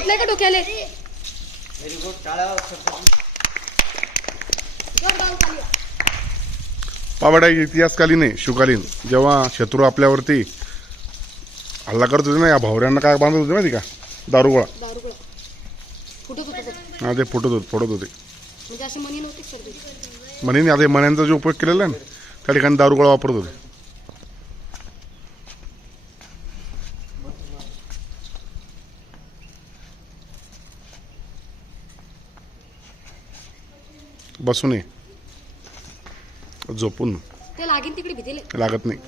घातलंय का डोक्याले? Very good. टाळा. पावडा इतिहासकालीन आहे, शिवकालीन. जेव्हा शत्रू आपल्यावरती हल्ला करत होते ना, या भावऱ्यांना काय बांधत होते माहिती का? दारुगोळा. फुटत होतं. हा, ते फोडत होते. म्हणजे अशी मनी नव्हती सर ते. म्हणेन आता मण्यांचा जो उपयोग केलेला आहे ना, त्या ठिकाणी दारुगोळा वापरत होते. बसू नये, झोपून. ते लागेल तिकडे भीतीले. लागत नाही.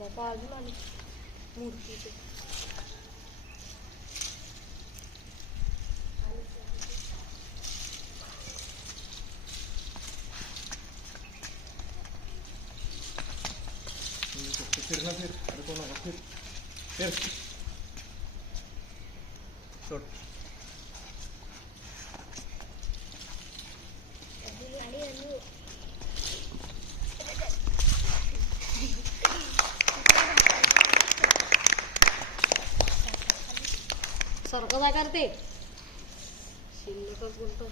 बाबा अजून आली मूर्तीचे. सोड. सारखं काय करते? शिल्लकच बोलतो.